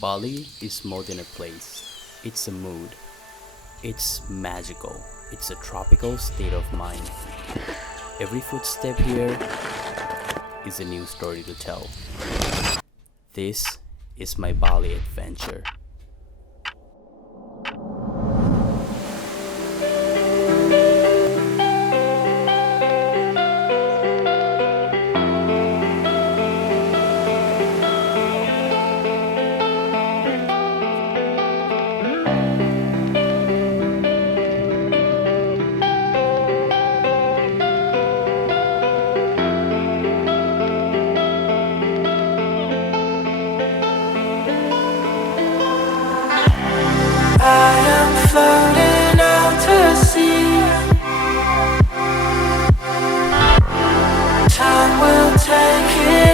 Bali is more than a place, it's a mood. It's magical. It's a tropical state of mind. Every footstep here is a new story to tell. This is my Bali adventure. I am floating out to sea. Time will take it